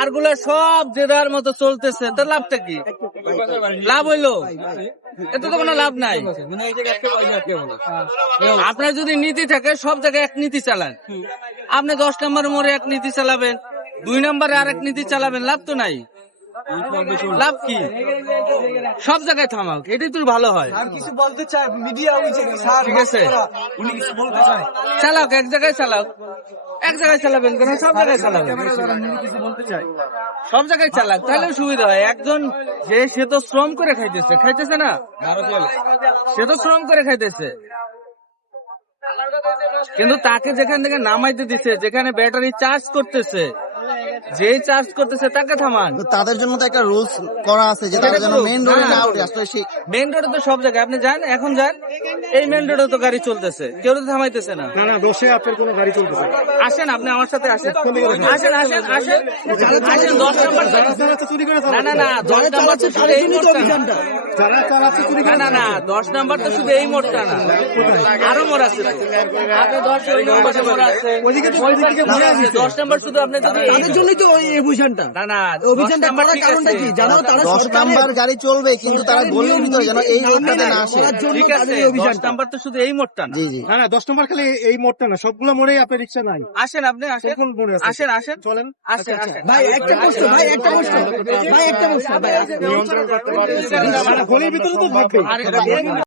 আর গুলা সব যে যার মতো চলতেছে, তার লাভটা কি? লাভ হইলো? এতে তো কোনো লাভ নাই। আপনার যদি নীতি থাকে, সব জায়গায় এক নীতি চালান। আপনি 10 নম্বর মোড়ে এক নীতি চালাবেন, 2 নম্বরে আরেক নীতি চালাবেন, লাভ তো নাই। লাভ কি? সব জায়গায় থামাক, এটাই তো ভালো হয়। আর কিছু বলতে চাই মিডিয়া ঠিক আছে, উনি কিছু বলতে চায় চালাক, এক জায়গায় চালাক, এক জায়গায় চালাবেন কেন? সব জায়গায় চালাবেন, কিছু বলতে চাই সব জায়গায় চালাক, তাহলে সুবিধা হয়। একজন যে সে তো শ্রম করে খাইতেছে না, সে তো শ্রম করে খাইতেছে, কিন্তু তাকে যেখান থেকে নামাইতে দিচ্ছে, যেখানে ব্যাটারি চার্জ করতেছে, যে চার্জ করতেছে তাকে থামান। তো তাদের জন্য তো একটা রুলস করা আছে যে তারা যেন মেইন রোডে না উঠে। আসলে সেই মেন রোডে তো সব জায়গায় আপনি যান, এখন যান, এই মেন রোডে তো গাড়ি চলতেছে, কেউ তো থামাইতেছে না। না দোষে আপনার কোনো গাড়ি চলতেছে আসেন, আপনি আমার সাথে আসেন, আসেন আসেন আসেন আসেন। 10 নম্বর, না 10 নম্বর তো শুধু এই মোড়টা না, যারা চালাচ্ছে চুরি না 10 নম্বর তো শুধু এই মোড়টা না, আরো মোড় আছে তো। আপনি 10 নম্বরে মোড় আছে, মোড় আছে 10 নম্বর শুধু। আপনি যদি তাদের জন্যই তো ওই অভিযানটা না অভিযানটা 10 নম্বর করার ঠিক কারণটা আছে, কি জানো? তারা 10 নাম্বার গাড়ি চলবে, কিন্তু তারা গলির ভিতরে যেন এই রোডটাতে না আসে। করার জন্য ঠিক আছে, তাদের এই 10 অভিযানটা। নম্বর তো শুধু এই মোড়টা না। জি জি। না 10 নম্বর খালি এই মোড়টা না, সবগুলো মোড়ে আপনার রিক্সা নাই। আসেন, আপনি আসেন, কোন মোড়ে আছে? আসেন আসেন চলেন। আসেন আসেন। ভাই একটা প্রশ্ন, ভাই একটা প্রশ্ন, ভাই একটা প্রশ্ন, ভাই নিয়ন্ত্রণ করতে পারতেছি না। গলির ভিতরে তো থাকবে।